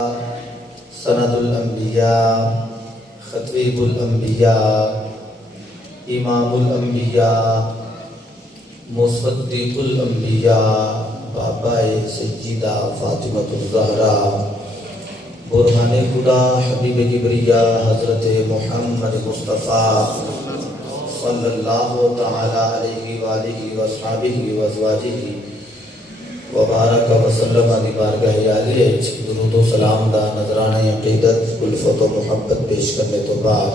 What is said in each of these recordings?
سند الانبیاء، خطیب الانبیاء، امام الانبیاء، مصدق الانبیاء، بابا سیدہ فاطمۃ الزہرا، برہان خدا حبیب کبریاء حضرت محمد مصطفیٰ صلی اللہ تعالی علیہ وآلہ وصحبہ وازواجہ وبارک وسلم علی بارگاہ عالیہ درود و سلام دا نذرانہ عقیدت الفت و محبت پیش کرنے تو بعد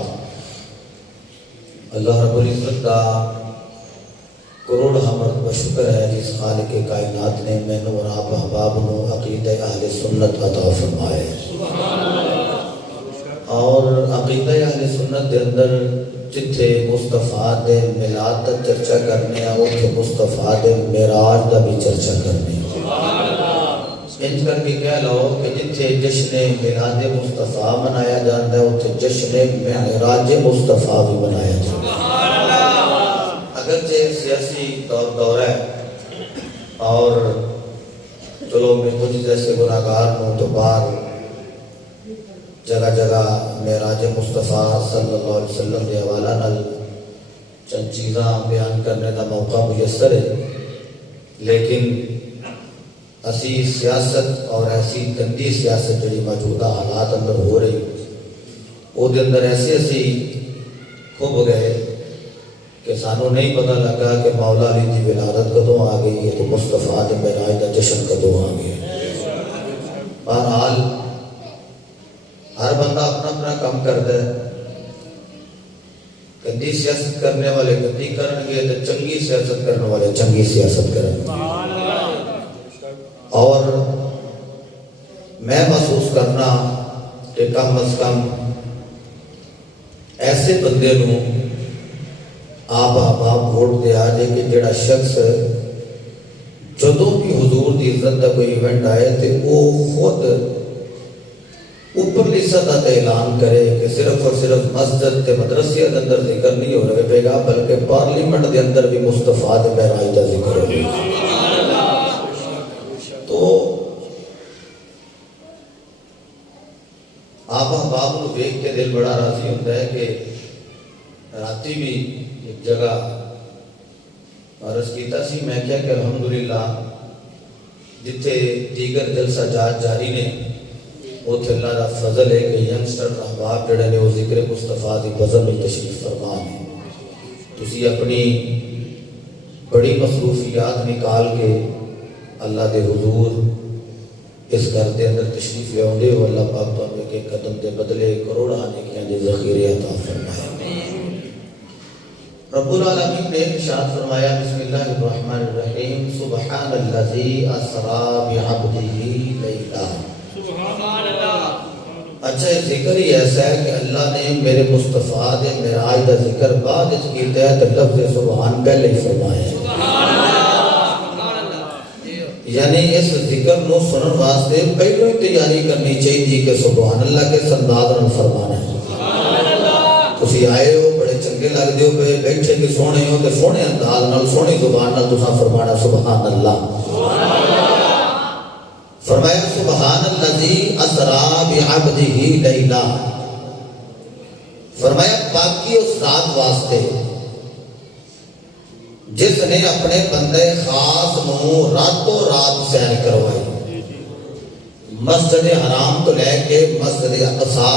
اللہ رب العزت کا کروڑ حمد و شکر ہے جس خالق کائنات نے مینوں اور آپ احباب نو عقیدہ اہل سنت عطا فرمائے اور عقیدہ اہل سنت دے اندر جتھے مصطفیٰ دے میلاد دا چرچا کرنے ہیں اوتھے مصطفیٰ دے معراج دا بھی چرچا کرنے ہیں۔ انج کر کے کہہ لو کہ جتھے جشن میلاد مصطفیٰ منایا جاتا ہے اوتھے جشن معراج مصطفیٰ بھی منایا جاتا ہے۔ اگرچہ سیاسی دور ہے اور چلو میں کچھ جیسے گناہگار ہوں تو باہر جگہ جگہ معراج مصطفیٰ صلی اللہ علیہ وسلم کے حوالہ نال چند چیزاں بیان کرنے کا موقع میسر ہے، لیکن اسی سیاست اور ایسی گندی سیاست جڑی موجودہ حالات اندر ہو رہی وہ دے اندر ایسے اسی کھب گئے کہ سانو نہیں پتہ لگا کہ مولا علی دی ولادت کدوں آ گئی ہے تو مصطفیٰ دے معراج دا جشن کدوں آ گیا۔ بہرحال ہر بندہ اپنا اپنا کام کرتا ہے، گندی سیاست کرنے والے گندی کرن گے تو چنگی سیاست کرنے والے چنگی سیاست کرن گے۔ اور میں محسوس کرنا کہ کم از کم ایسے بندے نو آپ احباب ووٹ دے آجے کہ جڑا شخص جدوں بھی حضور دی عزت دا کوئی ایونٹ آئے تے وہ خود اوپرلی سطح تے اعلان کرے کہ صرف اور صرف مسجد تے مدرسے دے اندر ذکر نہیں ہو رہے گا بلکہ پارلیمنٹ دے اندر بھی مصطفیٰ دے معراج دا ذکر ہوگا۔ تو آپ احباب کو دیکھ کے دل بڑا راضی ہوتا ہے کہ راتی بھی ایک جگہ عرض کیتا سی میں کیا کہ الحمدللہ جتھے دیگر جلسہ جات جاری نے اوتھے اللہ دا فضل ہے کہ ینگسٹر احباب جڑے نے وہ ذکر مصطفیٰ دی بزم میں تشریف فرما ہے۔ تسی اپنی بڑی مصروفیات نکال کے اللہ دے حضور اس گھر دے اندر تشریف لے آؤندے ہو، اللہ پاک تو ہمیں کے قدم دے بدلے کروڑ آنے کیا دے ذخیرے عطا فرمائے۔ رب العالمین نے ارشاد فرمایا بسم اللہ الرحمن الرحیم سبحان الذی اسری بعبدہ لیلا۔ اچھا یہ ذکر ہی ایسا ہے کہ اللہ نے میرے مصطفیٰ دے معراج دا ذکر بعد اس کیتا ہے تو لفظ سبحان پہلے ہی فرمایا ہے۔ یعنی اس ذکر نو سنن واسطے پہلو ہی تیاری کرنی چاہیے کہ سبحان اللہ کے انداز نال فرمانا ہے۔ تسی آئے ہو بڑے چنگے لگ دے ہو بیٹھے کہ سونے ہو تے سونے انداز نال سونی زبان نال تساں فرمانا سبحان اللہ۔ فرمایا سبحان الذی اسری بعبدہ لیلا، فرمایا باقی اس ذات واسطے جس نے اپنے بندے خاص نو راتوں رات سیر کروائی، مسجد حرام تو لے کے مسجد اقصی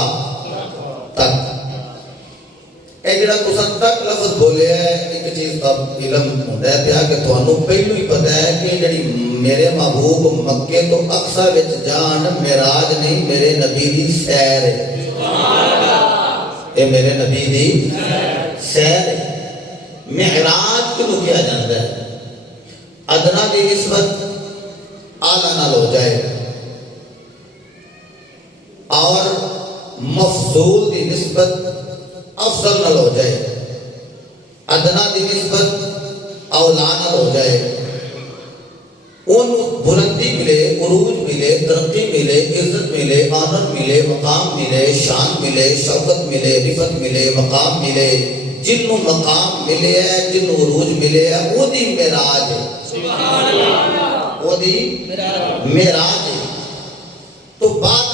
تک۔ اے جڑا تساں تک لفظ بولے ہے ایک چیز کا علم ہوندا ہے پیا کہ تھانوں پہلو ہی پتہ ہے کہ جڑی میرے محبوب مکے تو اقصی وچ جان معراج نہیں میرے نبی دی سیر ہے۔ سبحان اللہ، اے میرے نبی دی سیر ہے۔ معراج کو کیا جاتا ہے ادنا دی نسبت اعلیٰ نال ہو جائے اور مفضول دی نسبت افضل نال ہو جائے، ادنا دی نسبت اولا نال ہو جائے، ان بلندی ملے، عروج ملے، ترقی ملے، عزت ملے، آنر ملے، مقام ملے، شان ملے، شوکت ملے، رفت ملے، مقام ملے، جنوں مقام ملے ہے جنوں عروج ملے ہے وہ دی معراج ہے۔ سبحان اللہ، وہ دی معراج ہے۔ تو بعد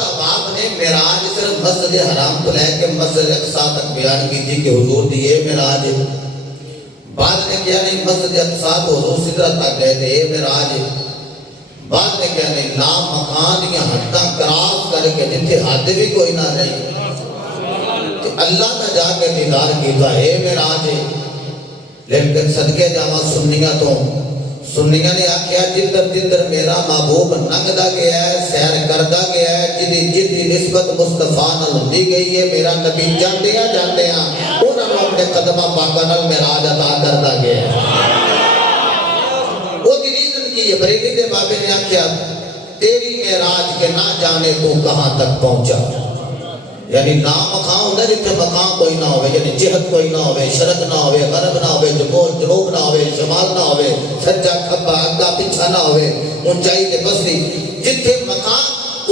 معراج صرف مسجد حرام تو لے کے مسجد اقصی تک بیان کی تھی کہ حضور دی یہ معراج ہے. بعد نے کیا نہیں مسجد اقصی تو حضور سدرت تک گئے تھے یہ معراج ہے. بعد نے کیا نہیں لا مکان یا حداں کراس کر کے جتھے حد بھی کوئی نہ رہی اللہ کا جا کے دیدار کیتا ہے معراج ہے. لیکن صدقے جاواں سنیاں تو سنیاں نے آکھیا جدھر جدھر میرا محبوب ننگدا گیا ہے سیر کردا گیا ہے جدی جدی نسبت مصطفیٰ نال ہوندی گئی ہے میرا نبی جاندیاں جاندیاں انہاں نوں اپنے قدماں پاکاں نال معراج عطا کردا گیا ہے. وہ دی ریزن کی ہے بریلی دے بابے نے آکھیا تیری معراج کے نہ جانے تو کہاں تک پہنچا. یعنی نام مقام ہوتا ہے جتنے مقام کوئی نہ ہوئے یعنی جہت کوئی نہ ہوئے شرق نہ ہوئے غرب نہ ہوئے جنوب نہ ہوئے شمال نہ ہوئے سجا کھبا اگا پیچھا نہ ہوئے اونچائی تے بستی جتنے مقام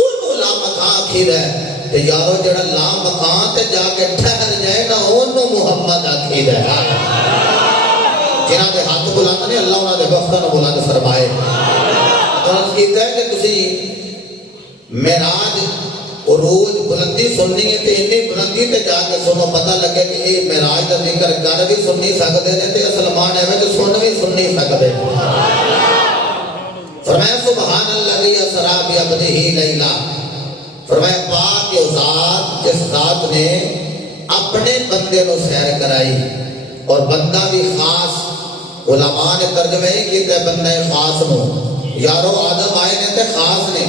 انہوں لا مقام آخر ہے تے یارو جڑا لا مقام تے جا کے ٹھہر جائے نا انہوں محمد آخر ہے. جنہاں کے ہاتھ بلند نے اللہ انہاں دے وقتاں نو بلند فرمائے. تو کہتا ہے کہ کسی معراج عروج بلندی سننی ہے تے اتنی بلندی تے جا کے سنو پتہ لگے کہ اے معراج دا ذکر کر بھی سننی سکدے نے تے سلمان ایویں تے سن بھی سننی سکدے. فرمایا سبحان الذی اسری بعبدہ لیلا. فرمایا پاک وہ ذات جس ذات نے اپنے بندے کو سیر کرائی اور بندہ بھی خاص. علماء نے ترجمہ کیتا ہے بندہ خاص نو یارو آدم آئے نے تے خاص نے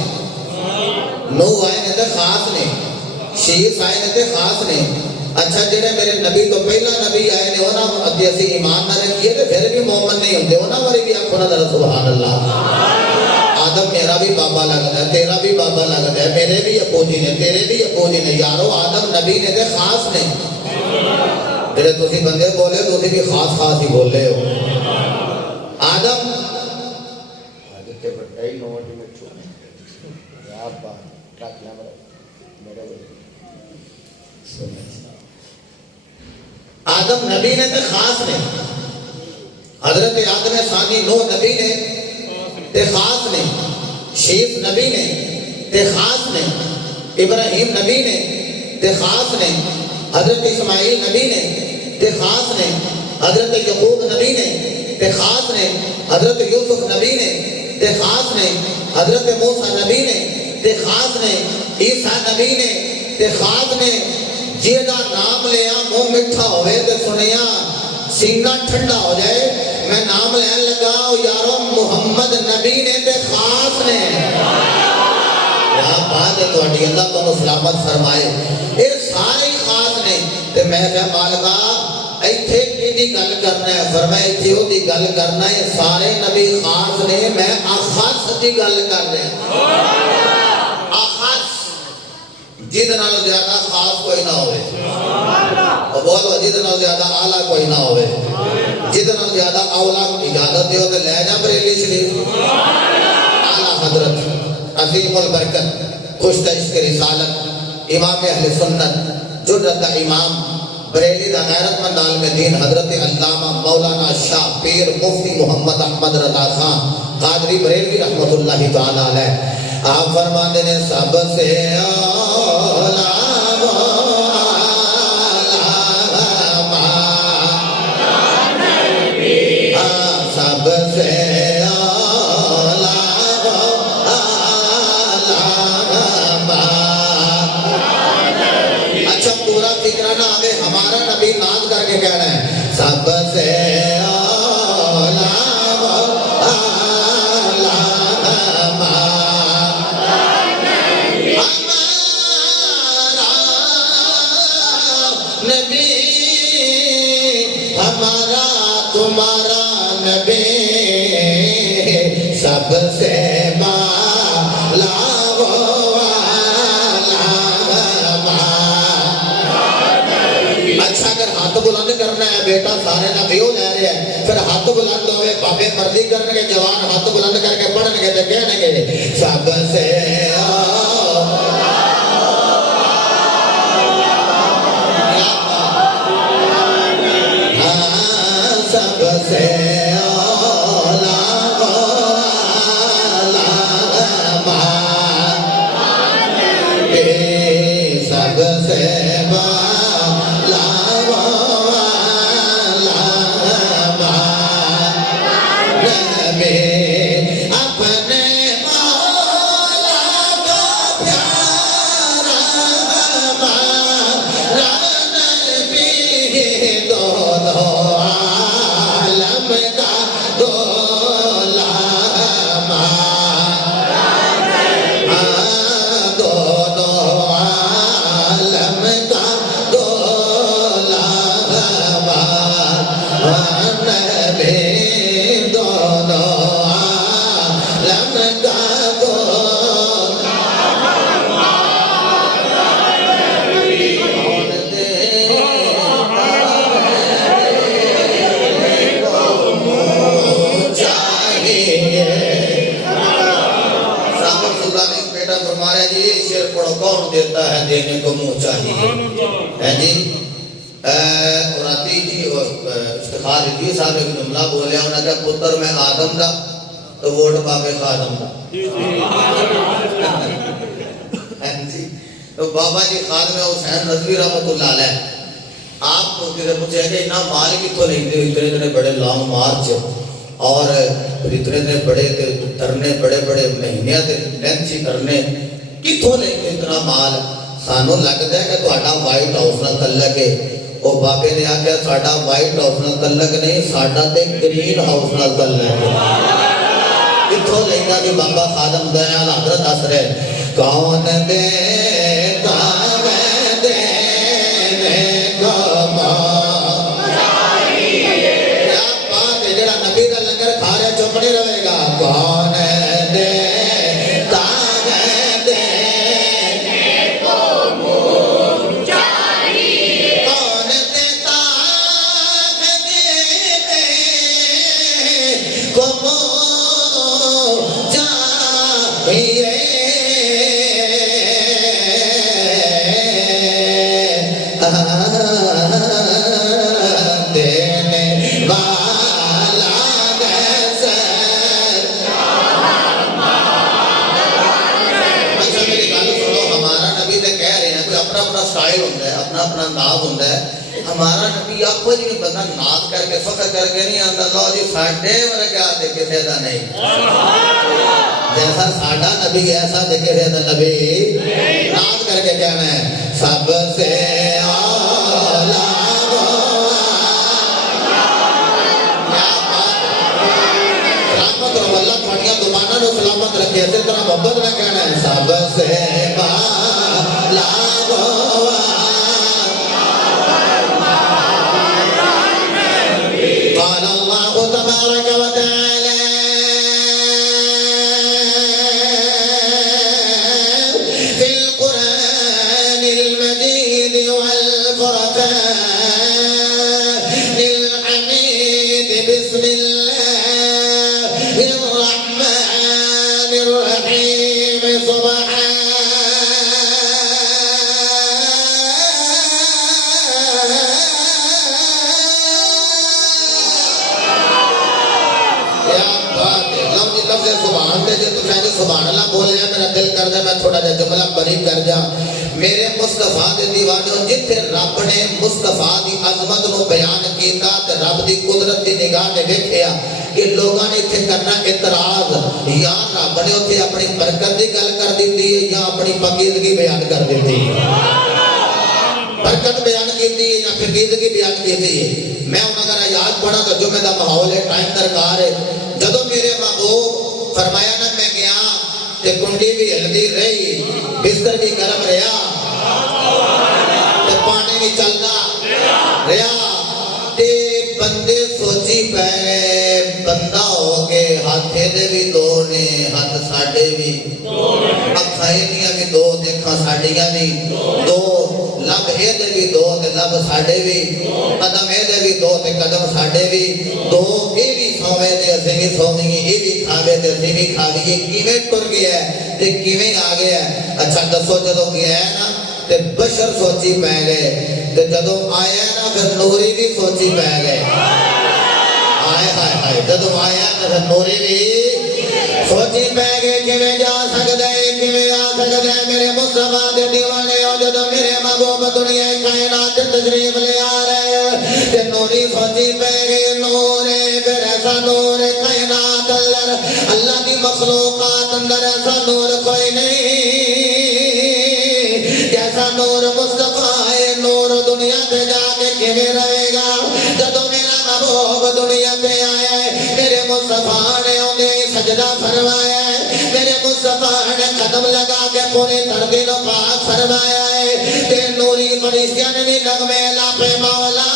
نوح آئے نے تے خاص نے شیس آئے نے تے خاص نے. اچھا جنہیں میرے نبی تو پہلا نبی آئے نے انہاں ادھی اسی ایمان نہ رکھیے تے پھر بھی مومن نہیں ہوندے انہاں واری بھی آکھو نا سبحان اللہ. آدم میرا بھی بابا لگتا ہے تیرا بھی بابا لگتا ہے میرے بھی ابو جی نے تیرے بھی ابو جی نے یارو آدم نبی نے تے خاص نے. جڑے تسی بندے بولے تسی بھی خاص خاص ہی بول رہے ہو. آدم تے بڑا ہی نوٹ میں آدم نبی نے تے خاص نے حضرت آدم ثانی نوح نبی نے تے خاص نے شیف نبی نے تے خاص نے ابراہیم نبی نے تے خاص نے حضرت اسماعیل نبی نے تے خاص نے حضرت یعقوب نبی نے تے خاص نے حضرت یوسف نبی نے تے خاص نے حضرت موسیٰ نبی نے تے خاص نے عیسیٰ نبی نے تے خاص نے. جیدہ نام لیا منہ مٹھا ہوئے تے سنیا سینہ ٹھنڈا ہو جائے میں نام لین لگا یارو محمد نبی نے تے خاص نے. یہاں بات ہے تو اڈی اللہ کو سلامت فرمائے یہ سارے خاص نے. تے میں کہا مالکا ایتھے کی دی گل کرنا ہے فرمایا ایتھے ہو دی گل کرنا ہے سارے نبی خاص نے میں اخص دی گل کر رہے ہیں. اخص جد نال زیادہ خاص کوئی نہ ہوئے اور بولو جد نال زیادہ اعلیٰ کوئی نہ ہوئے جد نال زیادہ اولا اجازت دیو تے لے جا بریلی شریف. اعلیٰ حضرت عظیم البرکت خوش عشق رسالت امام اہل سنت جرت امام بریلی دا غیرت مند عالم دین حضرت علامہ مولانا شاہ پیر مفتی محمد احمد رضا خان قادری بریلوی رحمت اللہ تعالی علیہ. آپ فرماتے ہیں سب سے اولا سب سے اولا اچھا پورا فکر نہ آئے ہمارا نبی ناز کر کے کہہ رہے ہیں سب سے اولا ہمارا تمہارا نبی سب سے بالا اچھا اگر ہاتھ بلند کرنا ہے بیٹا سارے نبی ہو جا رہے ہیں پھر ہاتھ بلند ہوئے بابے مرضی کرنے کے جوان ہاتھ بلند کر کے پڑھنے کے تو کہنے کے سب سے سب سے اولا اولا سب سے بالا والا نبی اپنے مولا کا پیارا ہمارا نبی دونوں عالم کا دولا کون دیتا ہے دینے کو منہ چاہیے ہے جی اور آتی جی افتخار جی صاحب ایک جملہ بولے انہوں نے کہا پتر میں آدم دا تو ووٹ بابے خادم دا تو بابا جی خادم حسین رضوی رحمت اللہ علیہ آپ کو کسی پوچھے کہ اتنا مال کتوں نہیں دے اتنے بڑے لانگ مارچ اور اتنے بڑے ترنے بڑے بڑے مہینے لینچی کرنے کتوں لے کے اتنا مال سانو لگتا ہے کہ تہاڈا وائٹ ہاؤس نال تعلق ہے او بابے نے آکھیا ساڈا وائٹ ہاؤس نال تعلق نہیں ساڈا تے گرین ہاؤس نال تعلق ہے کتوں لیندا جی بابا خادم دیال حضرت دس رہے کون دیتا ہے دینے کو چاہیے کیا بات ہے جڑا نبی دا لنگر کھا رہا چپ نہیں رہے گا کون دیتا اپنا انداز ہوتا ہے ہمارا نبی آخو جی بندہ ناز کر کے فخر کر کے نہیں آتا لو جی ساڈے ورگا تے کسے دا نہیں جیسا ساڈا نبی ایسا تے کسے دا نبی ناز کر کے کہنا ہے سب سے اولا سلامت رہو اللہ تھوڑیاں زباناں نو سلامت رکھے اسی طرح محبت میں کہنا ہے سب سے بالا قال الله تبارك وتعالى في القرآن المجيد والفرقان الحميد بسم الله الرحمن الرحيم سبحان سبحان دے جو تُسے جو سبحان اللہ بولے ہیں میرا دل کر دے میں تھوڑا جا جملہ بری کر جا میرے مصطفیٰ دے دیوانوں جتھے رب نے مصطفیٰ دی عظمت نو بیان کیتا تے رب دی قدرت دی نگاہ نے دیکھیا کہ لوگاں نے اتھے کرنا اعتراض یا رب نے اتھے اپنی برکت دی گل کر دیتی ہے یا اپنی پاکیزگی بیان کر دیتی ہے برکت بیان کیتی ہے یا پاکیزگی بیان کیتی ہے میں انہوں اگر آیات پڑھا تو جمعہ دا ماحول ہے ٹائم درکار ہے جدو میرے محبوب فرمایا نا میں گیا تے کنڈی بھی ہلدی رہی بستر بھی گرم رہا تے پانی بھی چلتا رہا تے بندے سوچی پہ بندہ ہو کے ہاتھے دے بھی دو نے ہاتھ ساڑھے بھی اکھائیں دیاں بھی دو دیکھاں ساڑھیاں بھی دو لب اے دے بھی دو تے لب ساڑھے بھی قدم اے دے بھی دو تے قدم ساڑھے بھی دو اے بھی سوے تے اسے بھی سویں گی اے بھی کھاوے تے اسے بھی کھاوے یہ کیویں ٹر گیا ہے تے کیویں آ گیا ہے اچھا دسو جدو گیا ہے نا تے بشر سوچی پہ گئے تے جدو آیا ہے نا پھر نوری بھی سوچی پہ گئے آئے ہائے ہائے جدو آیا نا پھر نوری بھی سوچی پہ گئے کیویں جا سکتا ہے کیویں آ سکدا ہے میرے مصطفیٰ دے دیوانے ہو جدوں میرے محبوب دنیا کائنات تشریف لے آ رہے تے نوری سوچی پہ گئی نور پھر ایسا نور کائنات اللہ کی مخلوقات اندر ایسا نور کوئی نہیں جیسا نور مصطفیٰ ہے نور دنیا پہ جا کے کیویں رہے گا جدوں میرا محبوب دنیا پہ آیا ہے میرے مصطفیٰ نے انہیں سجدہ فرمایا ہے میرے مصطفیٰ نے قدم لگا کے پورے دھرتی کو پاک فرمایا ہے تے نوری فرشتیاں نے بھی نغمے لاپے مولا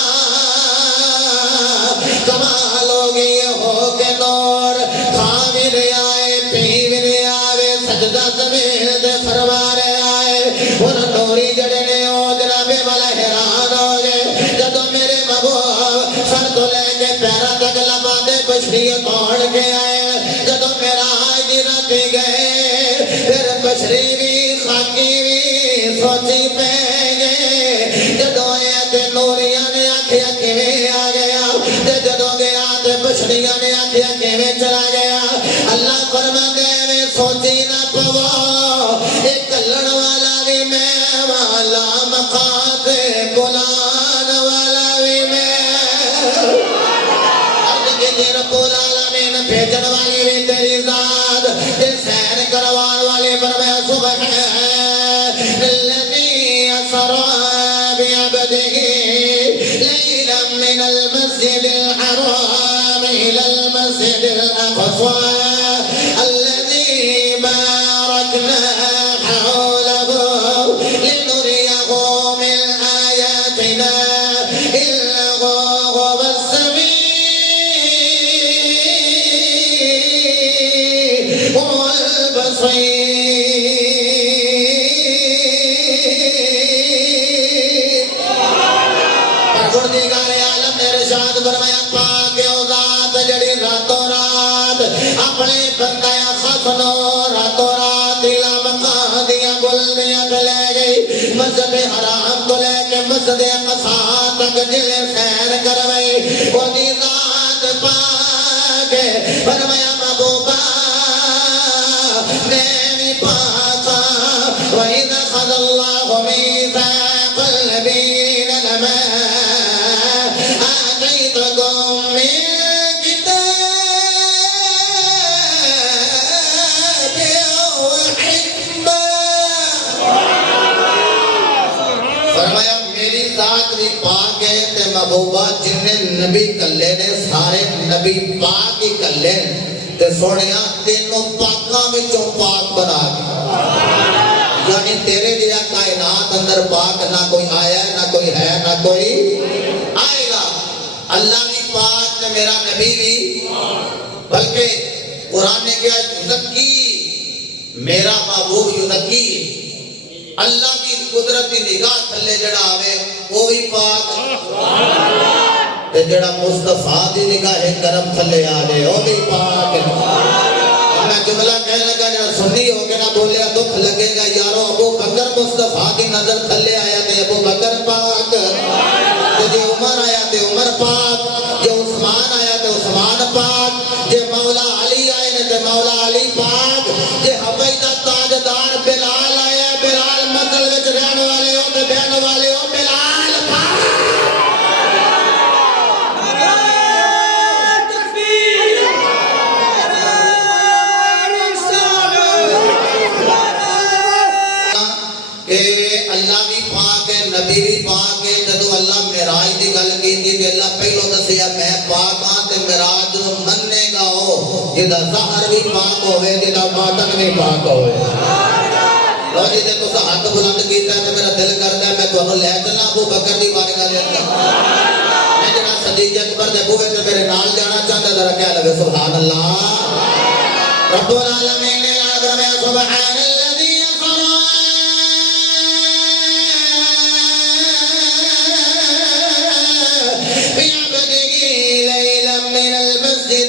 کمال ہو گئی ہو کے نور کھا بھی رہے آئے پی بھی رہے آئے سجدہ زمین دے فرما رہے آئے ان نوری جڑے نے ہو جنابے والا حیران ہو گئے جدو میرے محبوب سر تو لے کے پیرا تک لبا دے بشری توڑ کے آئے جدو میرا آج دی راتی گئے پھر بشری بھی خاکی بھی سوچی پہ گئے جدو آیا تے نوریاں نے آکھیا کیویں آ گیا تے جدو گیا تے بشریاں نے آکھیا کیویں چلا گیا اللہ فرماندے میں سوچی نہ پوا ایک کلن والا بھی میں والا مقات بلان والا بھی میں عرض کی تھی رب العالمین بھیجن والی بھی تیری ذات تے سین کروان والی فرمایا سبحان الذی اسرا بعبده ليلا من المسجد الحرام إلى المسجد الأقصى الذي باركنا حوله لنريه من آياتنا إنه هو السميع البصير پروردگار عالم نے ارشاد فرمایا پاک او ذات جڑی راتوں رات اپنے بندے خفنو راتوں رات علامتاں دیاں بلندیاں تے لے گئی مسجد حرام تو لے کے مسجد اقصی تک جلے سیر کروائی او دی ذات پاک فرمایا محبوبا میں بھی پاک وَإِذَا أَخَذَ اللَّهُ مِيثَاقَ الَّذِينَ لَمَا آتَيْتُكُم مِّن كِتَابٍ وَحِكْمَةٍ فرمایا میری ذات بھی پاک ہے تے محبوبہ جن نے نبی کلے نے سارے نبی پاک ہی کلے تے سونیا تینوں پاکاں وچوں پاک بنا کے یعنی تیرے لیا کائنات اندر پاک نہ کوئی آیا ہے نہ کوئی ہے نہ کوئی آئے گا اللہ بھی پاک نے میرا نبی بھی بلکہ قرآن نے کیا یزکی میرا محبوب یزکی اللہ کی قدرتی نگاہ تھلے جڑا آوے وہ بھی پاک تے جڑا مصطفیٰ دی نگاہ کرم تھلے آوے وہ بھی پاک میں جملہ کہنے لگا جڑا سنی ہو کے نہ بولیا دکھ لگے گا یارو ابو بکر مصطفیٰ کی نظر تھلے آیا تے ابو بکر پاک تے جے عمر آیا تے عمر پاک جے عثمان آیا تے عثمان پاک جے مولا علی آئے تے مولا علی پاک جے حبیدہ تاجدار بلال آیا بلال مدل وچ رہن والے ہو تے بہن والے ہو بلال پاک اللہ بھی پاک ہے نبی بھی پاک ہے جدو اللہ معراج دی گل کیتی تے اللہ پہلو دسیا میں پاک ہاں تے معراج نو مننے گا او جدا ظاہر بھی پاک ہوے جدا باطن بھی پاک ہوے لو جی تے تساں ہاتھ بلند کیتا تے میرا دل کردا ہے میں تانوں لے چلاں ابو بکر دی بارگاہ دے اندر میں جناب صدیق اکبر دے بوئے تے میرے نال جانا چاہندا ذرا کہہ لگے سبحان اللہ رب العالمین نے اعلان فرمایا سبحان الذی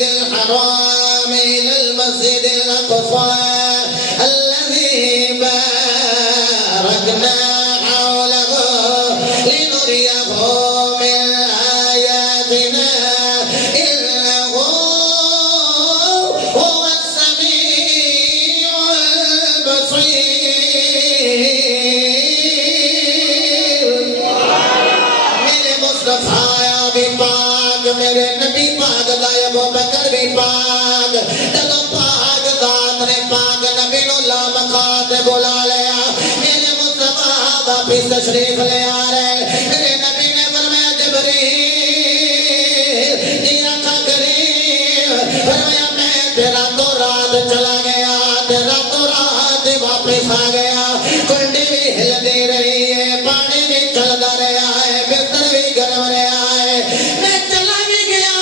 الحرام إلى المسجد الأقصى الذي باركنا حوله لنريه من آياتنا إنه هو السميع البصير واپس تشریف لے آ رہے میرے نبی نے فرمایا جبریل جی آقا کریم فرمایا میں تیرا تو رات چلا گیا تیرا تو رات واپس آ گیا کنڈی بھی ہل دے رہی ہے پانی بھی چلتا رہا ہے بستر بھی گرم رہا ہے میں چلا بھی گیا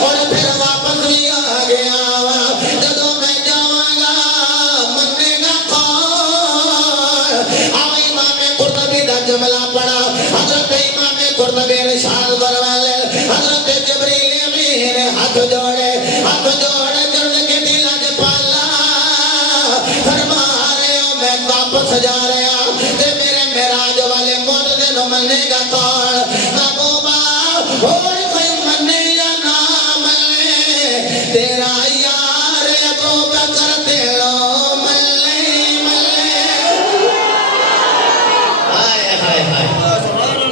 اور پھر واپس بھی آ گیا جدوں میں جاواں گا مننے گا کون آؤ امام قرطبی دا جملہ پڑھا حضرت امام قرطبی ارشاد فرمائے حضرت جبریل امین ہاتھ جوڑے جڑ کے دل اج پالا فرما رہے ہو میں واپس جا رہا تے میرے معراج والے معجزے نو مننے گا کون محبوبا اور کوئی مننے یا نہ مننے تیرا یار ابو بکر تیرو ملے ہائے ہائے ہائے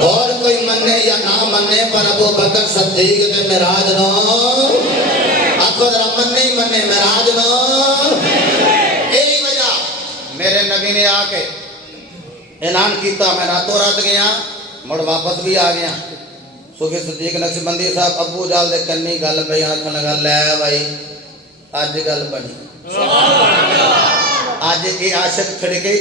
اور کوئی مننے یا نہ مننے پر ابو بکر صدیق تے معراج نو آخو ذرا مننے ہی مننے معراج نو یہی وجہ میرے نبی نے آ کے اعلان کیتا میں راتوں رات گیا مڑ واپس بھی آ گیا صوفی صدیق نقشبندی صاحب ابو جال دے کنی گل پئی آکھن لگا لے بھائی اج گل بنی اج یہ عاشق کھڑکے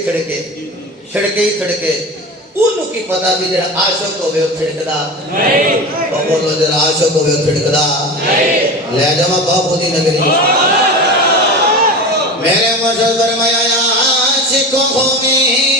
انہوں کی پتا بھی جڑا عاشق ہوئے تھڑکدا نہیں او بولو جڑا عاشق ہوئے تھڑکدا نہیں لے جاواں بابو دی نگری میرے مرشد فرمایا عاشق ہومی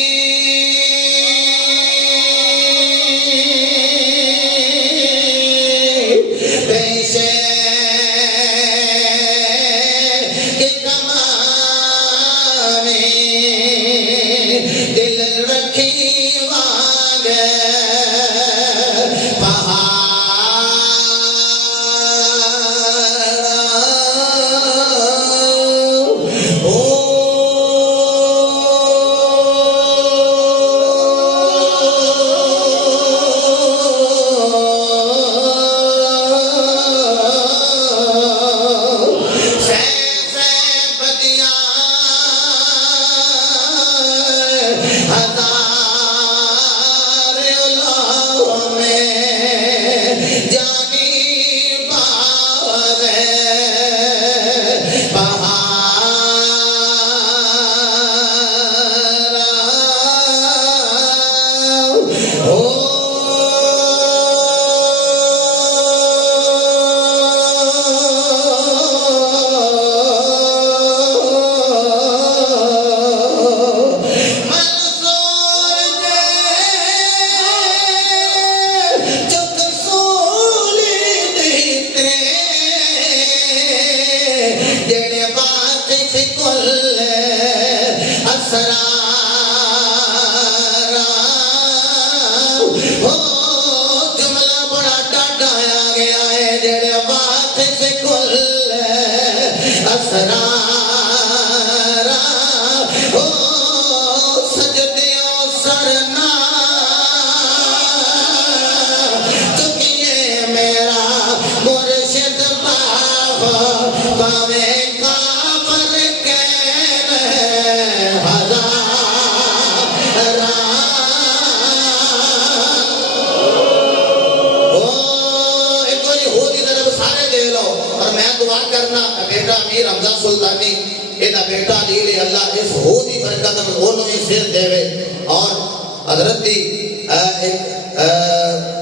حضرت دی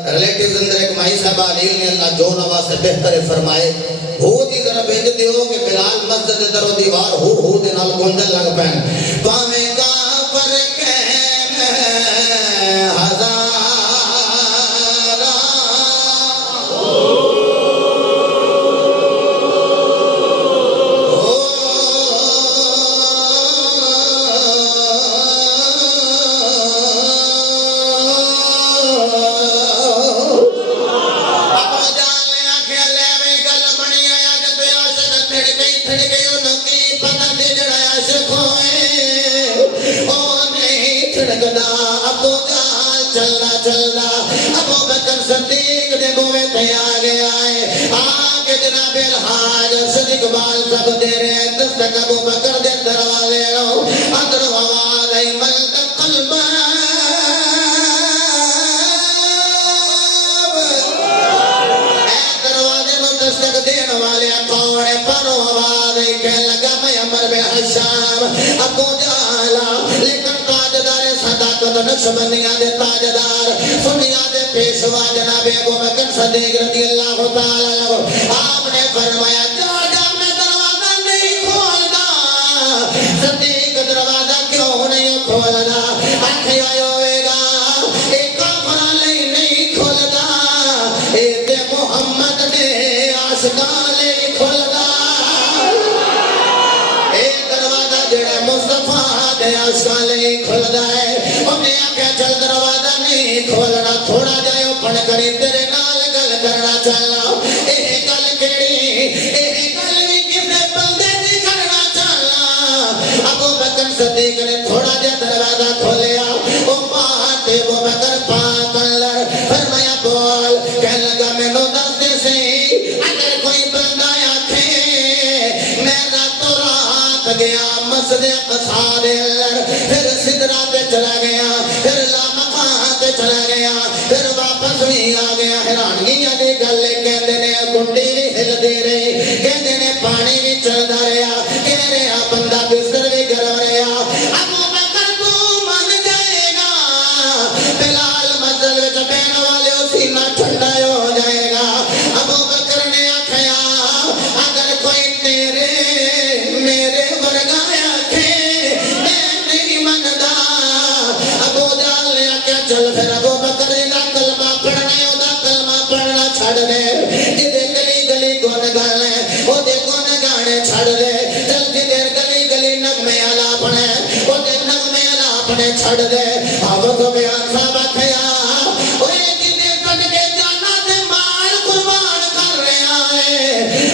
ریلیٹیوز اندر ایک مائی صاحب علیہ نے اللہ جو نوا سے بہتر فرمائے ہو دی ذرا بھیج دیو کہ بلال مسجد در و دیوار ہو دے نال گونجن لگ پین پاویں کافر کہن ہزار اقبال سب دے رہے ہیں دستک ابو بکر دے دروازے رو اندر آواز ای ملک قلب کہنے لگا میں عمر بن حشام ابو جالا لیکن تاجدار صداقت نقشبندیاں دے تاجدار سنیاں دے پیشوا جناب ابو بکر صدیق رضی اللہ تعالی عنہ آپ نے فرمایا جا جا میں دروازہ نہیں کھولدا صدیق دروازہ کیوں نہیں کھولدا آکھیا ہوئے گا ایک کافر لئی نہیں کھولدا اے تے محمد نے عاشقاں لئی کھولدا اے دروازہ جڑا مصطفیٰ دے عاشقاں لئی کھولدا ہے انہیں آکھیا چل دروازہ نہیں کھولنا تھوڑا جائے پڑھ کری تیرے نال گل کرنا چاہنا اے گل کیڑی اے گل بھی کسے بندے دی کرنا چاہنا ابو بکر صدیق نے تھوڑا جا دروازہ کھولیا او بات ابو بکر پاک اللہ فرمایا بول کہنے لگا میں نو دس دے سے اگر کوئی بندہ آکھے میں راتوں رات گیا مسجد اقصی دے اندر پھر سدرہ تے چلا گیا پھر لامکان تے چلا گیا پھر واپس بھی آ گیا حیرانگیاں دی گل کہندے نے گنڈی بھی ہلدی رہی کہندے نے پانی بھی چلدا رہیا کہندے نے بندہ بستر بھی گرم رہیا ابو بکر تو من جائے گا بلال مسجد وچ بہن والے سینہ ٹھنڈا ہو جائے گا ابو بکر نے آکھیا اگر کوئی تیرے میرے ورگا آکھے میں نہیں مندا ابو جہل نے آکھیا چل پھر ابو بکر دا کلمہ پڑھنا ہے دا کلمہ پڑھنا چھڑ دے جدے گلی گلی گن گانے او دے گن گانے چھڑ دے چل جدے گلی گلی نغمے آلاپنے او دے نغمے آلاپنے چھڑ دے حافظ بیان صاحب آکھیا اوے جدے کٹ کے جانا تے مال قربان کر رہا ہے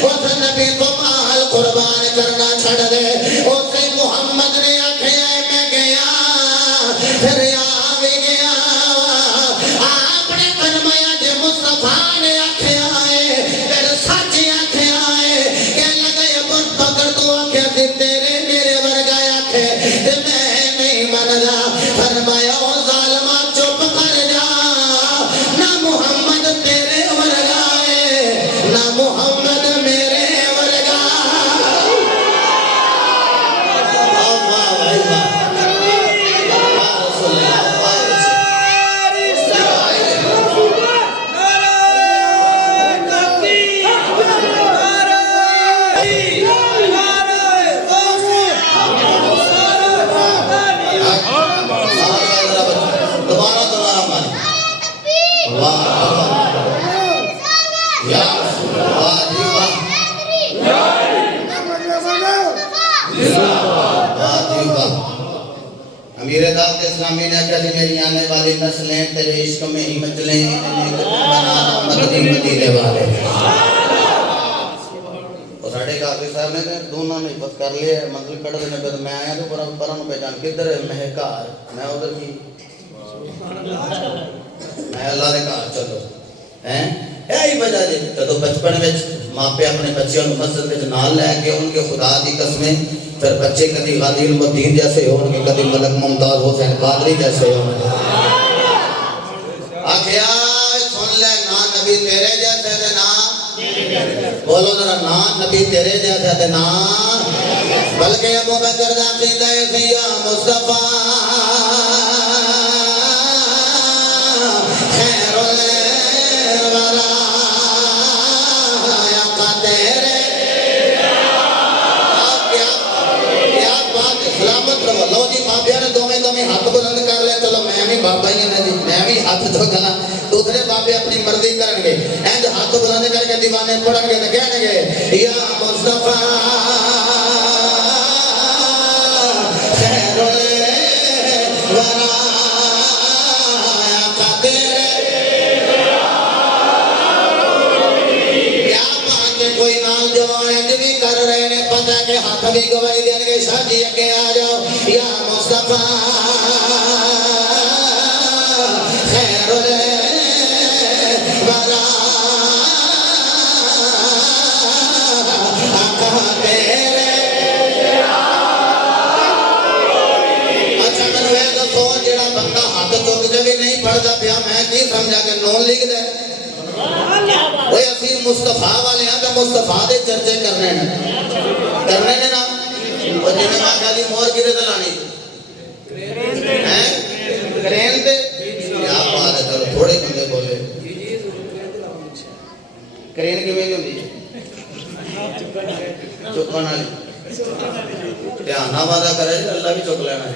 اس نبی کو مال قربان کرنا چھڑ دے اسے محمد نے آکھیا میں گیا پھر آوے گیا آپ نے فرمایا جے مصطفیٰ نے آکھیا ہے پھر سچ آکھیا ہے کہنے لگا ابو بکر تو آکھیا سی تیرے میرے ورگا آکھے تے میں نہیں مندا فرمایا او ظالما چپ کر جا نہ محمد تیرے ورگا ہے نہ محمد میرے ورگا اللہ اللہ رسول اللہ دوبارہ مانی واہ یا رسول اللہ واہ جی واہ واہ جی واہ امیر دعوت اسلامی نے کہا میری آنے والی نسلیں تیرے عشق میں ہی مچلیں انہیں بنانا مدینے والے اور ساڑھے کافی صاحب نے کہا دونوں نے حفظ کر لیا ہے منزل کڑھ دینے پر میں آیا تو پرم پہچان کدھر ہے مہکار میں ادھر کی میں اللہ نے کہا چلو یہی وجہ جی جدو بچپن میں ماں پہ اپنے بچیوں کو مسجد میں نال لے کے ان کے خدا دی قسمیں پھر بچے کدی غازی المدین جیسے ہون کے کدی ملک ممتاز حسین قادری جیسے ہون آخیا سن لے نا نبی تیرے جیسے دے نا بولو ذرا نا نبی تیرے جیسے دے نا بلکہ ابو بکر دا عقیدہ ہے یا مصطفیٰ خیر الورا یا قدر کیا بات سلامت رہو لو جی بابیا نے دومیں ہاتھ بلند کر لے چلو میں بھی بابا ہی نا جی میں بھی ہاتھ تو گلا دوسرے بابے اپنی مرضی کرن گے اینج ہاتھ بلند کر کے دیوانے پڑھن گے تو کہنے گے یا مصطفیٰ خیر الورا کوئی نال جوان انج بھی کر رہے نے پتہ کہ ہاتھ بھی گواہی دین گے شادی اگے آ جاؤ یا مصطفیٰ خیر الورا آقا تیرے اچھا میں نے دسو جڑا بندہ ہاتھ چک کے بھی نہیں پڑھدا پیا میں کی سمجھا کہ نون لکھ دے وہ اسی مصطفیٰ والے ہیں تو مصطفیٰ دے چرچے کرنے نے نا وہ جی میں خالی مور کی دے دلانی کرین دے کیا بات ہے چلو تھوڑے بندے بولے کرین کی میں ہوتی چکن والی دھیان وعدہ کرے اللہ بھی چک لینا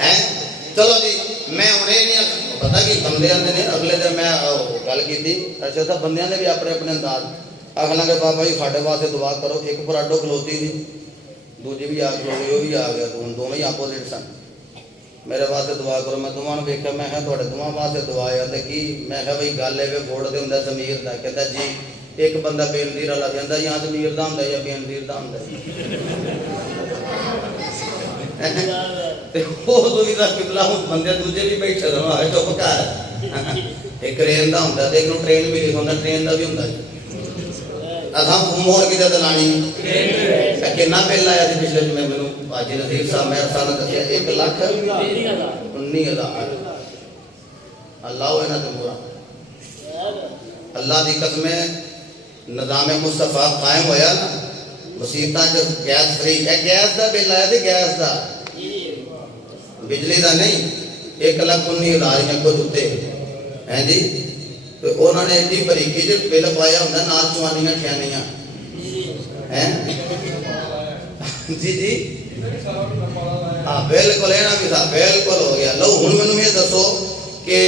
ہے چلو جی میں انہیں نہیں پتا کہ بندے آتے نہیں اگلے دن میں گل کی تھی اچھا تھا بندے نے بھی اپنے اپنے انداز اگلا کہ بابا جی ساڈے واسطے دعا کرو ایک پراڈو کھلوتی تھی دوجی بھی آ گئی وہ بھی آ گیا دونوں ہی اپوزٹ سن میرے واسطے دعا کرو میں دونوں ویکھیا میں کہ تھوڑے دونوں واسطے دعا ہے تے کی میں کہ بھائی گل ہے بورڈ تے ہوندا ضمیر دا کہندا جی ایک بندہ بے نظیر والا کہندا یا ضمیر دا ہوندا یا بے نظیر دا ہوندا تے او دوی دا قبلہ بندے دوجے بھی بیٹھے رہو ہے چپ کر ایک ٹرین دا ہوندا تے ایک نوں ٹرین ملی ہوندا ٹرین دا بھی ہوندا اساں مور کی دلانی کتنا بل آیا سی پچھلے جمعے میں حاجی نذیر صاحب میرے سال دسیا 1,19,000 اللہ ہوئے نا تمورا اللہ دی قسم نظام مصطفیٰ قائم ہویا نا مصیبتاں جو گیس فری ہے گیس دا بل آیا سی گیس دا بجلی دا نہیں 1,19,000 میں کچھ ہوتے ہیں جی تو انہوں نے ایڈی بریکی جو بل پایا ہوتا نال چوانیاں ٹھیانیاں جی جی ہاں بالکل ہے نا بھی تھا بالکل ہو گیا لو ہن میں یہ دسو کہ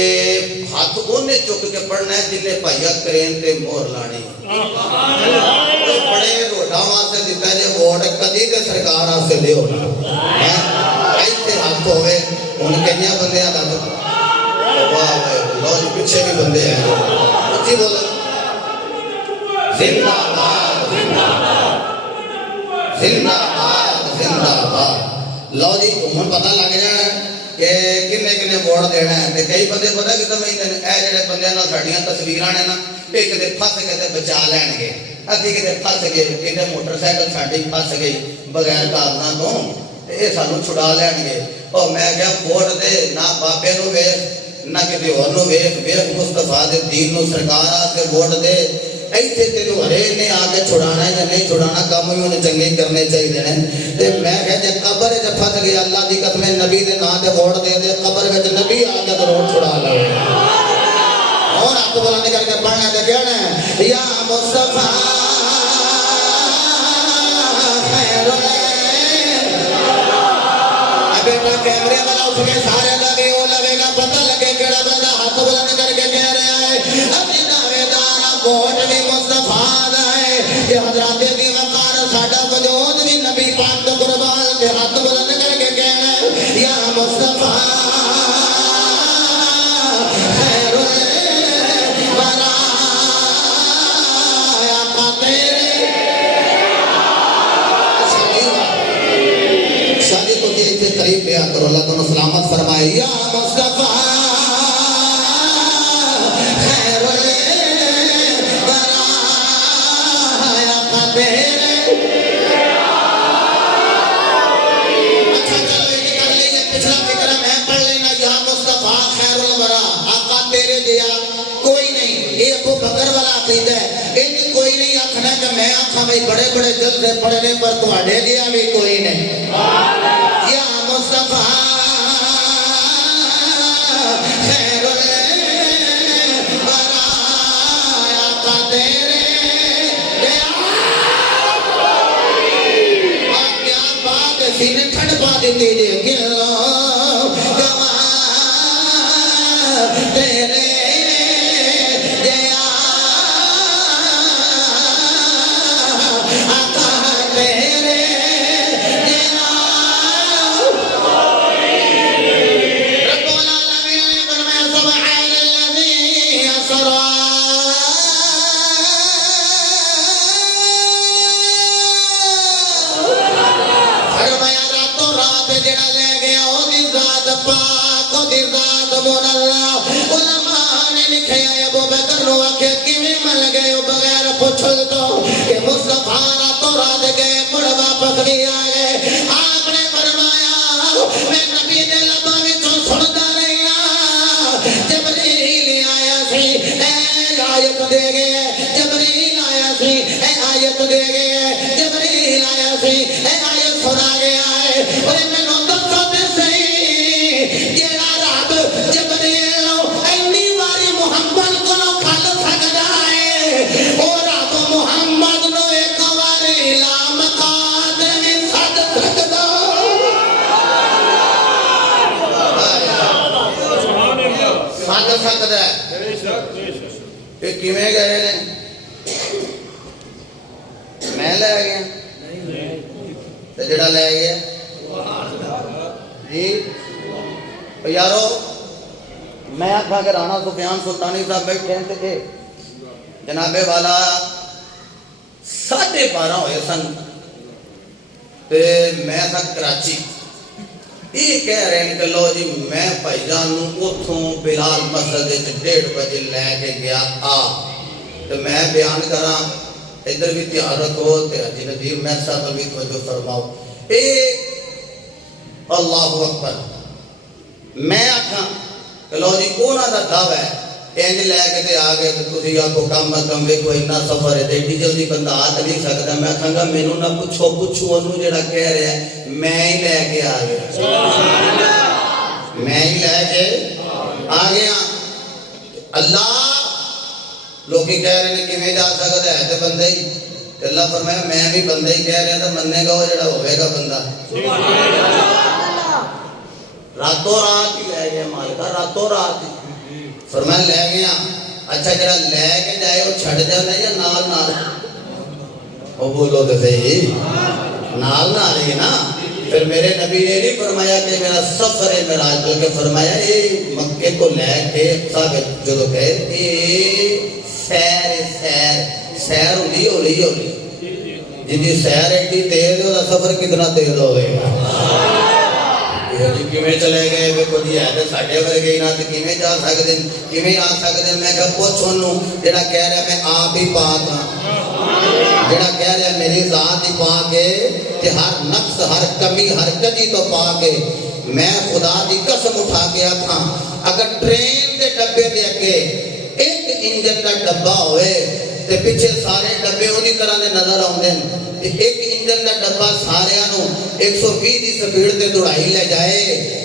ہاتھ انہیں چک کے پڑھنا ہے جنہیں پائیا کرین تے مور لانی کوئی بڑے روڈا واسطے دیتا ہے جو ووٹ کدی تے سرکار واسطے دے ہونا ایتھے ہاتھ ہوئے ان کنیا بندے آ لگ واہ لو جی پیچھے بھی بندے ہیں اچھی بولو زندہ باد زندہ باد زندہ باد زندہ باد لو جی تمہیں پتہ لگ جائے کہ کنے کنے ووٹ دینا ہے تے کئی بندے پتہ کہ سمجھتے ہیں اے جڑے بندے نال ساڈیاں تصویراں نے نا اے کتے پھس کے تے بچا لین گے اسی کتے پھس گئے کتے موٹر سائیکل ساڈی پھس گئی بغیر کاغذاں تو اے سانو چھڑا لین گے او میں کہیا ووٹ دے نہ بابے نو ویکھ نہ کتے ہور نو ویکھ ویکھ مصطفیٰ دے دین نو سرکار واسطے ووٹ دے ایتھے تینوں ہرے نے آ کے چھڑانا ہے یا نہیں چھڑانا کام بھی انہیں چنگے کرنے چاہیے ہیں تے میں کہا جے قبر ہے جب پھس گیا اللہ دی قسم نبی دے نا تے ووٹ دے دے قبر وچ نبی آ کے ضرور چھڑا لے اور آپ کو بلانے کر کے پڑھنا تے کہنا ہے یا مصطفیٰ خیر بیٹا کیمرے والا اٹھ کے سارے لگے وہ لگے گا پتہ لگے کیڑا بندہ ہاتھ بلند کر کے کہہ رہا ہے اپنی دعوے دار ووٹ بھی مصطفیٰ دا ہے کہ حضرات دی وقار ساڈا وجود بھی نبی پاک دے قربان کے ہاتھ بلند کر کے کہنا ہے یا مصطفیٰ خیر الورا یا قاتل شادی کو دیکھتے قریب لیا کرو اللہ تعالیٰ سلامت فرمائے یا مصطفیٰ خیر الورا یا قاتل اچھا چلو یہ کر لیں پچھلا فکرہ میں پڑھ لینا یا مصطفیٰ خیر الورا آقا تیرے دیا کوئی نہیں یہ ابو بکر والا عقیدہ ہے ان کوئی نہیں آکھنا کہ میں آکھا بھئی بڑے بڑے جلسے پڑھنے پر تواڈے دیا بھی کوئی نہیں یا مصطفیٰ خیر الورا یا قاتل کیا بات سینے ٹھنڈ پا دیتی جے گلو گواہ تیرے جیا آقا تیرے جیا رب العالمین نے فرمایا سبحان الذی اسرا فرمایا راتوں رات جڑا لے گیا او دی ذات پاک او دی ذات منلا علماء نے لکھیا ابو بکر نو آکھیا کیویں مل گئے بغیر پوچھل تو کہ مصطفیٰ راتوں رات گئے مڑ واپس بھی آئے آپ نے فرمایا میں نبی دے لباں وچوں سندا رہیا جبریل آیا سی بد سکتا ہے کہ کیویں گئے نے میں لے گیا تے جڑا لے گیا جی یارو میں آکھاں کہ رانا سفیان سلطانی صاحب بیٹھے ہیں تے جناب والا 12:30 ہوئے سن تے میں تھا کراچی یہ کہہ رہے ہیں کہ لو جی میں بھائی جان اتوں بلال مسجد 1:30 بجے لے کے گیا تو میں بیان کراں ادھر بھی دھیان رکھو تے حاجی ندیم میں صاحب بھی توجہ فرماؤ اے اللہ اکبر میں آکھاں کہ لو جی انہاں دا دعویٰ ہے انج لے کے تے آ گئے تے تسی آکھو کم از کم ویکھو اتنا سفر ہے تے ایڈی جلدی بندہ آ تے نہیں سکدا میں کہاں گا مینوں نہ پوچھو اونوں جڑا کہہ رہا ہے میں ہی لے کے آ گیا میں ہی لے کے آ گیا اللہ لوکی کہہ رہے ہیں کیویں جا سکدا ہے تے بندہ ہی اللہ فرمایا میں بھی بندہ ہی کہہ رہا تے مننے گا وہ جڑا ہوے گا بندہ راتوں رات ہی لے گیا مالکا راتوں رات ہی فرمایا لے گیا اچھا جڑا لے کے جائے وہ چھڑ جانا یا نال نال وہ بولو تو صحیح نال نال ہی نا پھر میرے نبی نے نہیں فرمایا کہ میرا سفر ہے معراج بلکہ فرمایا یہ مکے کو لے کے ثابت جو کہے سیر ہوئی ہولی ہولی جی سیر ایڈی تیز ہے سفر کتنا تیز ہوئے گا جی کیویں چلے گئے ویکھو جی ہے تے ساڈے ورگے ہی نہ تے کیویں جا سکدے کیویں آ سکدے میں کہ پوچھ اونوں جڑا کہہ رہا میں آپ ہی پاک ہاں جڑا کہہ رہا میری ذات ہی پاک ہے تے ہر نقص ہر کمی ہر کجی تو پاک ہے میں خدا دی قسم اٹھا کے آکھاں اگر ٹرین دے ڈبے دے اگے ایک انجن دا ڈبہ ہوئے تے پیچھے سارے ڈبے اونی طرح دے نظر آوندے ہیں ایک انجن دا ڈبہ سارے نو 120 دی سپیڈ تے دوڑائی لے جائے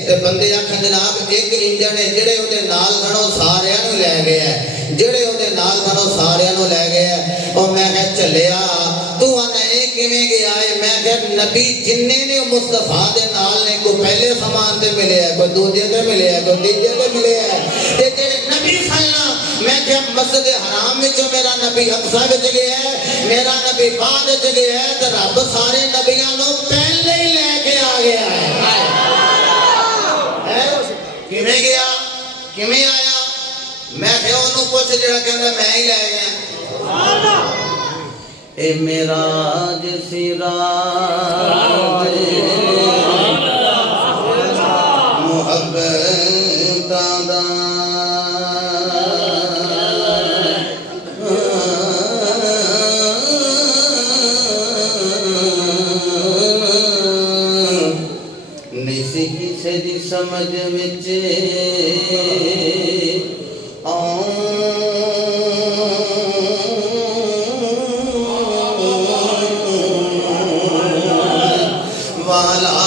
تے بندے آکھن جناب ایک انجن ہے جڑے اودے نال کھڑو سارے نو لے گیا ہے جڑے اودے نال کھڑو سارے نو لے گیا ہے او میں کہ چلیا تو انا اے کیویں گیا ہے میں کہ نبی جننے نے مصطفیٰ دے نال نے کو پہلے سامان تے ملے ہے کوئی دوجے تے ملے ہے کوئی تیجے تے ملے ہے تے جڑے نبی سالنا میں کہ مسجد حرام وچ میرا نبی اقصی وچ گیا ہے میرا نبی بعد وچ گیا ہے تے رب سارے نبیاں نو پہلے ہی لے کے آ گیا ہے کیویں گیا کیویں آیا میں کہ اونوں پوچھ جڑا کہندا میں ہی لے گیا اے معراج سراج محبت دا سے دی سمجھ وچ والا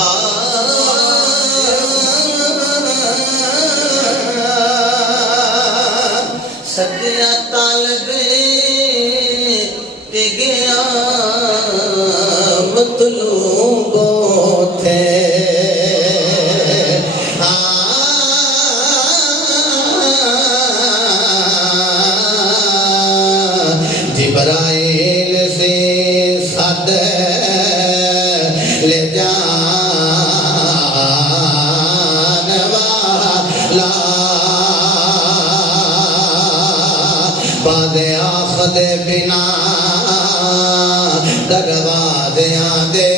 سجیا طالب تے گیا مطلوب تھے جبرائیل سے صد لے جان والا بعد آخد بنا دروازیاں دے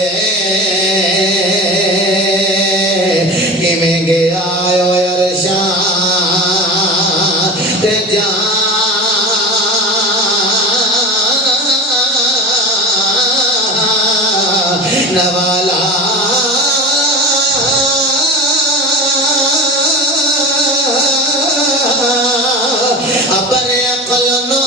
کیویں گیا عرشاں تے جان والا اپنے عقل نو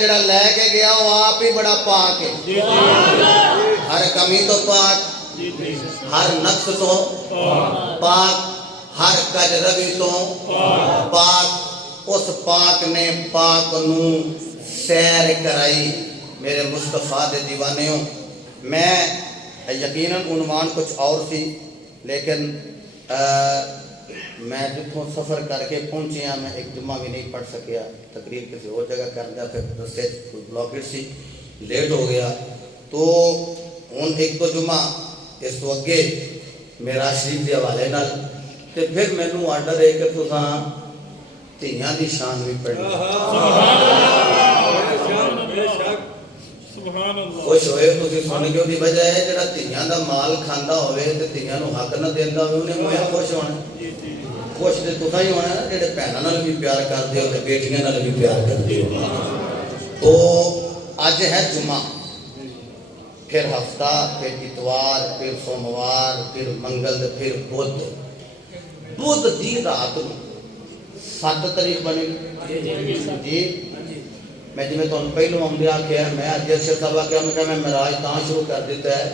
جڑا لے کے گیا وہ آپ ہی بڑا پاک ہے، ہر کمی تو پاک، ہر نقص تو پاک، ہر کجروی تو پاک۔ اس پاک نے پاک نو سیر کرائی۔ میرے مصطفیٰ دے دیوانیوں، میں یقیناً عنوان کچھ اور سی، لیکن میں جتوں سفر کر کے پہنچیا میں ایک جمعہ بھی نہیں پڑھ سکیا، تقریر کسی اور جگہ کر دیا، پھر رستے بلاکٹ سی، لیٹ ہو گیا۔ تو ہن ایک دو جمعہ اس تو اگے میرا شریف کے حوالے نال تے پھر مینوں آرڈر ہے کہ تساں تھیاں دی شان بھی پڑھنی۔ خوش ہوئے تسی سن کے دی وجہ ہے جڑا تھیاں دا مال کھاندا ہوئے تے تھیاں نو حق نہ دیندا ہوئے انہیں مویا خوش ہونا۔ خوش تے تساں ہی ہونا جڑے بہناں نال بھی پیار کردے ہو تے بیٹیاں نال بھی پیار کردے ہو۔ تو اج ہے جمعہ، پھر ہفتہ، پھر اتوار، پھر سوموار، پھر منگل، پھر بدھ۔ بدھ دی رات نو 7 تاریخ بنی جی۔ میں جی میں تو پہلو آمدے آکھیا میں اج جیسے سبا کیا میں معراج تاں شروع کر دیتا ہے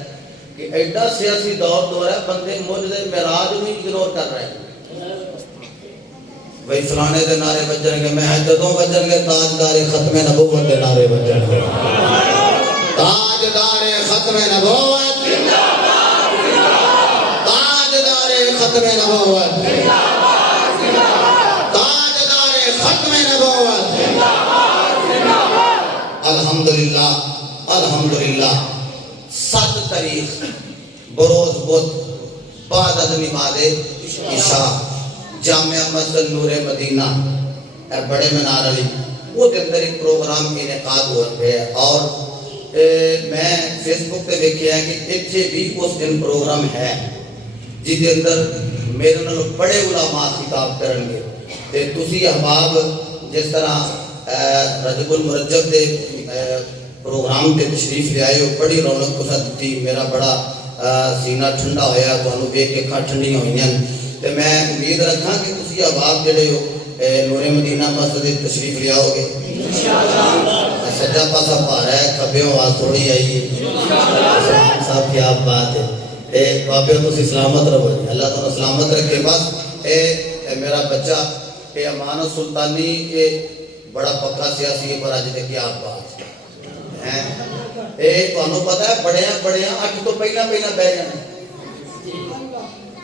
کہ ایڈا سیاسی دور ہے بندے موجودہ معراج میں اگنور کر رہے ہیں۔ بھئی فلانے دے نعرے بجن گے، میں جدوں بجن گے تاجدار ختم نبوت دے نعرے بجن گے، تاجدار ختم نبوت، تاجدار ختم نبوت، تاجدار ختم نبوت۔ الحمدللہ الحمدللہ 7 تاریخ بروز بدھ بعد از نماز عشاء جامعہ مسجد نور مدینہ بڑے منار علی وہ کے اندر ایک پروگرام انعقاد ہوا ہے، اور میں فیس بک پہ دیکھا ہے کہ اتنے بھی اس دن پروگرام ہے جس کے اندر میرے نال بڑے علماء خطاب کریں گے۔ تے تسی احباب جس طرح رجب المرجب دے پروگرام تے تشریف لے آئے ہو، بڑی رونق تساں دتی، میرا بڑا سینہ ٹھنڈا ہویا، تانوں ویکھ کے اکھاں ٹھنڈیاں ہوئیاں۔ تے میں امید رکھاں کہ تسی احباب جڑے ہو نور مدینہ مسجد تشریف لے آؤ گے انشاءاللہ۔ سجا پاسا بھارا ہے، کھبیوں آواز تھوڑی آئی ہے صاحب، کیا بات ہے۔ بابے تسی سلامت رہو جی، اللہ تعالیٰ سلامت رکھے۔ بس اے میرا بچہ اے امان سلطانی اے بڑا پکا سیاسی ہے، پر آج دے کیا بات ہے۔ اے تو انہوں پتا ہے بڑیاں 8 تو پہلا بہ جانے۔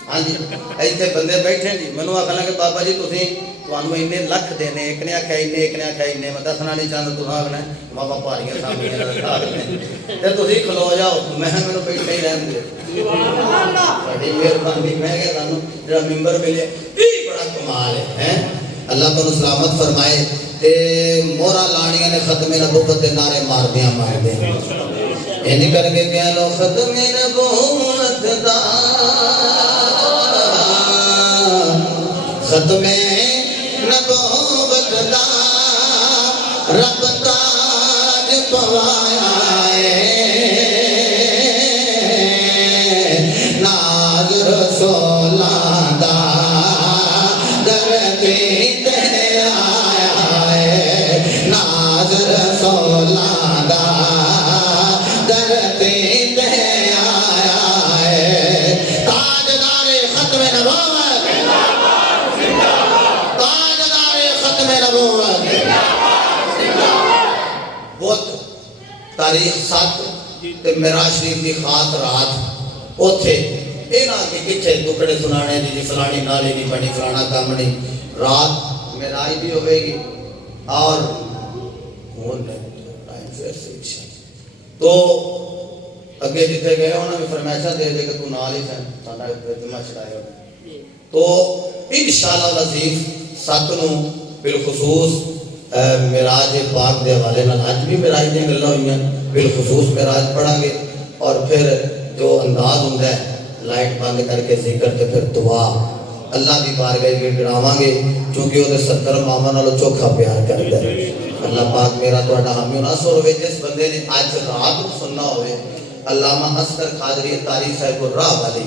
ہاں جی ایتھے بندے بیٹھے جی، مینوں آکھنا کہ بابا جی تسی تانوں اینے لکھ دینے، ایک نے آکھیا اینے، ایک نے آکھیا اینے، میں دسنا نہیں چاہتا، تساں آکھنا بابا پاریاں سامنے رکھا دینے تے تسی کھلو جاؤ، میں مینوں بیٹھے ہی رہن دے۔ بڑی مہربانی، میں کہ تانوں جڑا ممبر ملے یہ بڑا کمال ہے۔ اللہ تعالیٰ سلامت فرمائے۔ تے مورا لانیاں نے ختم نبوت دے نعرے ماردیاں انج کر کے کہہ لو ختم نبوت دا، ختم نبوت دا رب تاج پوایا ہے، ناز رسولاں دا دردی تے آیا ہے، ناز رسولاں دا دردی تے آیا ہے۔ تاجدار ختم نبوت، تاجدار ختم نبوت۔ بدھ تاریخ 7 تے معراج شریف کی خاص رات اوتھے اینا کے کتھے دکڑے سنانے جی فلانی نالی نہیں بنی، فلانا کام نہیں، رات معراج بھی ہوئے گی اور سے انشاءاللہ. تو اگے جتنے گئے انہوں نے فرمائشہ دے دے کہ تو نال ہی ساڈا اجتماع چڑھائے ہو. تو انشاءاللہ العزیز 7 نو بالخصوص معراج پاک دے حوالے نال اج بھی معراج دیاں گلاں ہوئیاں, بالخصوص معراج پڑھاں گے اور پھر جو انداز ہوندا ہے لائٹ بند کر کے ذکر تے پھر دعا اللہ دی بارگاہ وچ گڑاواں گے کیونکہ او دے 70 اماماں نالوں چوکھا پیار کردا ہے. اللہ پاک میرا تہاڈا حامی ہونا. سر وچ جس بندے نے اج رات سننا ہوئے علامہ اصغر قادری تاری صاحب کو راہ والی